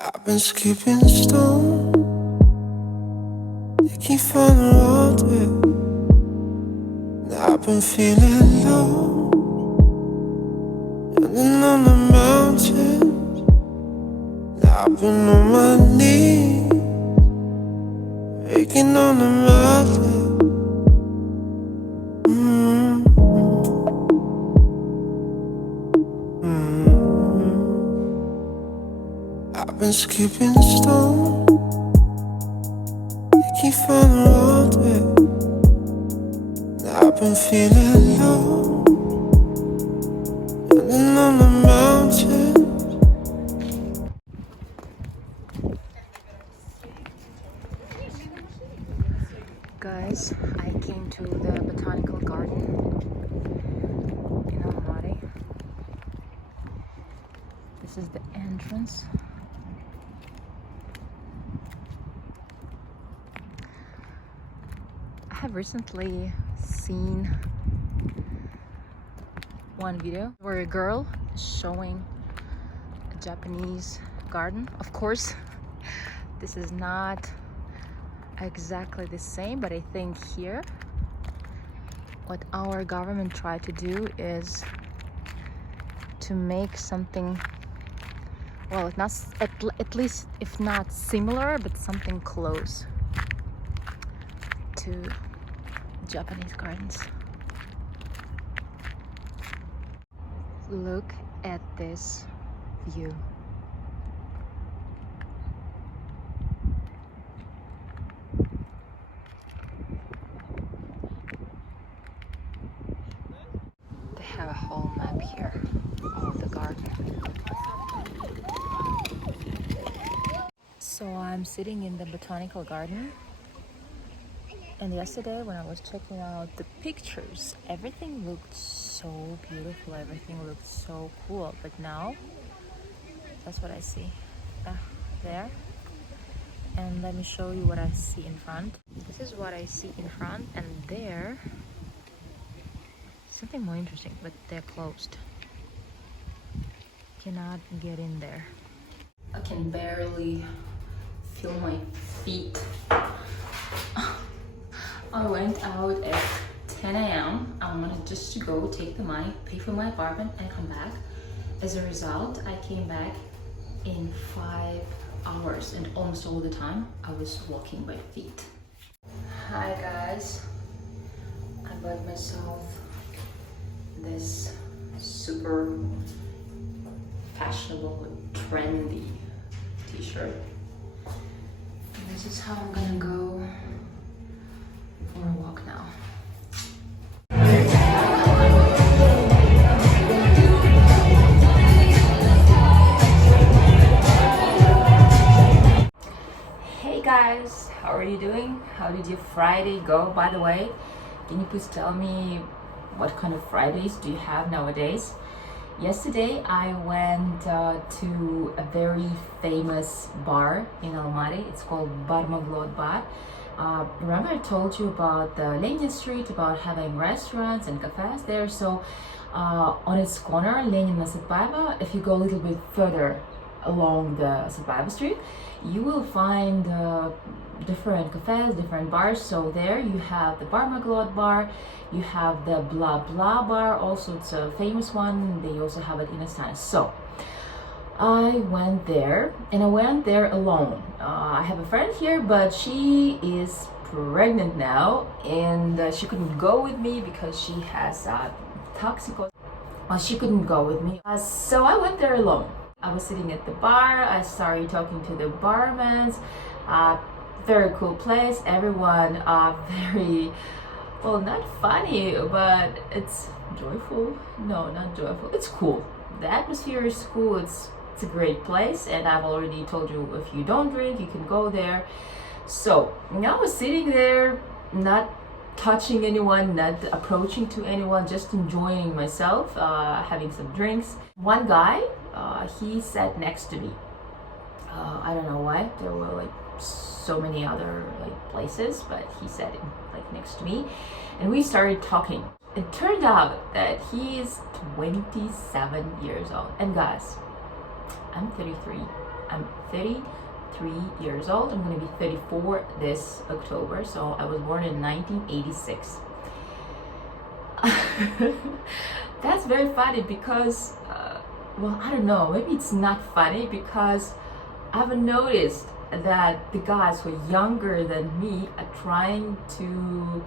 I've been skipping stone, taking fun around it. Now I've been feeling low, running on the mountain. Now I've been on my knees, aching on the mountain. I've been skipping stone, taking fun around it. Now I've been feeling low, running on the mountain. Guys, I came to the Botanical Garden in Almaty. This is the entrance. I have recently seen one video where a girl is showing a Japanese garden. Of course, this is not exactly the same, but I think here what our government tried to do is to make something, well, it's not at least if not similar, but something close to Japanese gardens. Look at this view. They have a whole map here of the garden. So I'm sitting in the botanical garden, and yesterday when I was checking out the pictures, everything looked so beautiful, everything looked so cool, but now that's what I see there. And let me show you what I see in front. This is what I see in front, and there something more interesting, but they're closed. Cannot get in there. I can barely feel my feet. I went out at 10 a.m. I wanted just to go take the money, pay for my apartment, and come back. As a result, I came back in 5 hours, and almost all the time I was walking by feet. Hi guys, I bought myself this super fashionable, trendy t-shirt. This is how I'm gonna go for a walk now. Hey guys, how are you doing? How did your Friday go, by the way? Can you please tell me what kind of Fridays do you have nowadays? Yesterday I went to a very famous bar in Almaty. It's called Barmaglot Bar. Remember I told you about the Lenin Street, about having restaurants and cafes there. So on its corner, Lenin Nasatbaeva, if you go a little bit further along the Satbaeva Street, you will find different cafes, different bars. So there you have the Barmaglot Bar, you have the Blah Blah Bar, also it's a famous one. They also have it in Astana. So I went there, and I went there alone. I have a friend here, but she is pregnant now, and she couldn't go with me because she has toxico. She couldn't go with me, so I went there alone. I was sitting at the bar. I started talking to the barman. Very cool place. Everyone very, well, not funny, but it's joyful. No, not joyful. It's cool. The atmosphere is cool. It's a great place, and I've already told you, if you don't drink, you can go there. So now I was sitting there, not touching anyone, not approaching to anyone, just enjoying myself, having some drinks. One guy, he sat next to me. I don't know why. There were like so many other like places, but he sat like next to me, and we started talking. It turned out that he is 27 years old, and guys, I'm 33. I'm 33 years old. I'm gonna be 34 this October. So I was born in 1986. That's very funny because, well, I don't know, maybe it's not funny because I've noticed that the guys who are younger than me are trying to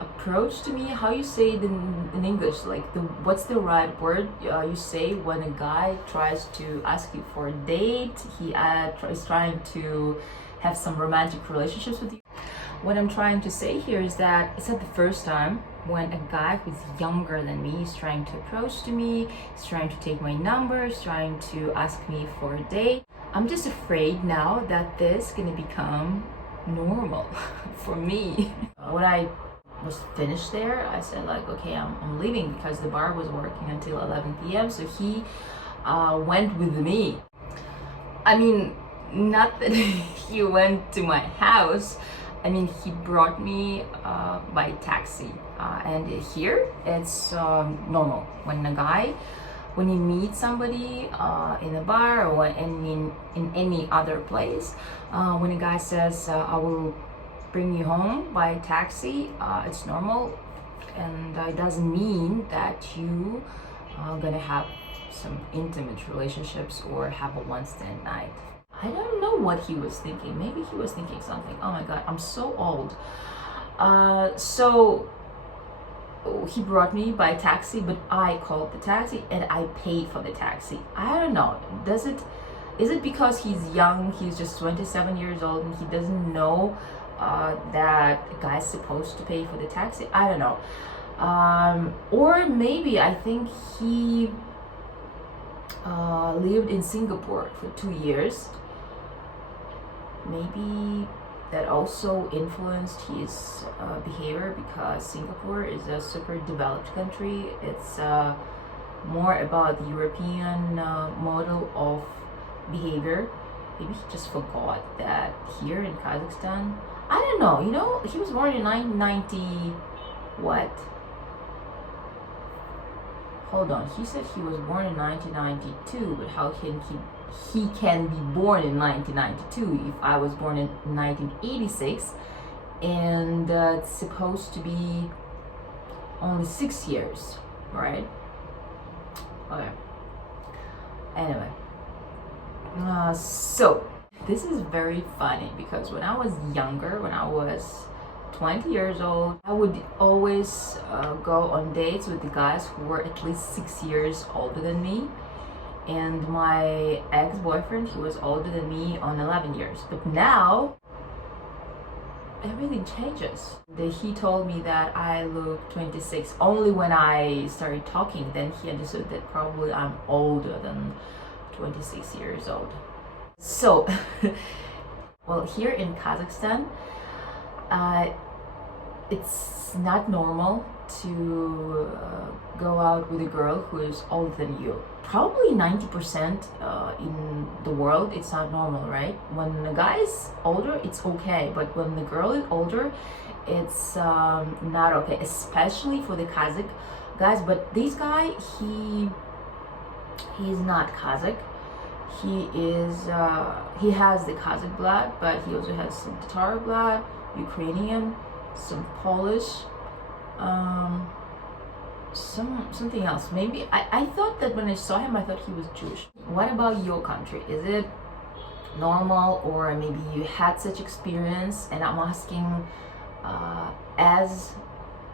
approach to me. How you say it in English? Like, what's the right word you say when a guy tries to ask you for a date? He is trying to have some romantic relationships with you. What I'm trying to say here is that it's not the first time when a guy who's younger than me is trying to approach to me, is trying to take my number, is trying to ask me for a date. I'm just afraid now that this is gonna become normal for me. When I was finished there, I said like, okay, I'm leaving because the bar was working until 11 p.m. So he went with me. I mean, not that he went to my house. I mean, he brought me by taxi. And here it's normal when you meet somebody in a bar or in any other place, when a guy says, I will bring you home by taxi, it's normal, and it doesn't mean that you are gonna have some intimate relationships or have a one-stand night. I don't know what he was thinking. Maybe he was thinking something. Oh my god, I'm so old. So he brought me by taxi, but I called the taxi and I paid for the taxi. I don't know. Is it because he's young, he's just 27 years old, and he doesn't know that a guy's supposed to pay for the taxi? I don't know. Or maybe I think he lived in Singapore for 2 years. Maybe that also influenced his behavior, because Singapore is a super developed country. It's more about the European model of behavior. Maybe he just forgot that here in Kazakhstan, I don't know, you know, he was born in 1990, what? Hold on, he said he was born in 1992, but how can he can be born in 1992 if I was born in 1986, and it's supposed to be only 6 years, right? Okay. Anyway, so this is very funny because when I was younger, when I was 20 years old, I would always go on dates with the guys who were at least 6 years older than me. And my ex-boyfriend, he was older than me on 11 years. But now, everything changes. He told me that I look 26 only when I started talking. Then he understood that probably I'm older than 26 years old. So, well, here in Kazakhstan, it's not normal to go out with a girl who is older than you. Probably 90% in the world, it's not normal, right? When the guy is older, it's okay, but when the girl is older, it's not okay, especially for the Kazakh guys. But this guy, he's not Kazakh. He has the Kazakh blood, but he also has some Tatar blood, Ukrainian, some Polish, something else. Maybe I thought that when I saw him, I thought he was Jewish. What about your country? Is it normal, or maybe you had such experience? And I'm asking as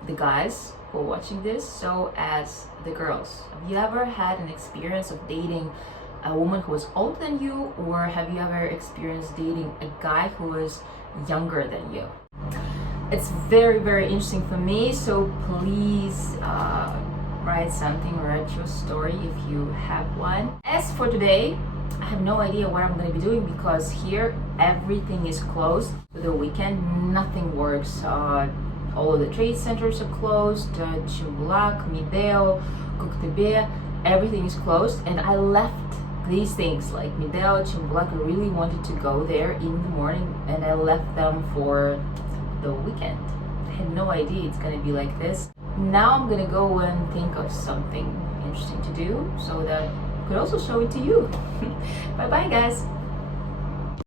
the guys who are watching this, so as the girls, have you ever had an experience of dating a woman who was older than you, or have you ever experienced dating a guy who was younger than you? It's very, very interesting for me, so please write something, write your story if you have one. As for today, I have no idea what I'm going to be doing because here everything is closed for the weekend. Nothing works. All of the trade centers are closed. Chimulak, Mideo, Koktebe, everything is closed, and I left these things like Mideo, Chimulak. I really wanted to go there in the morning, and I left them for the weekend. I had no idea it's gonna be like this. Now I'm gonna go and think of something interesting to do so that could also show it to you. Bye bye, guys.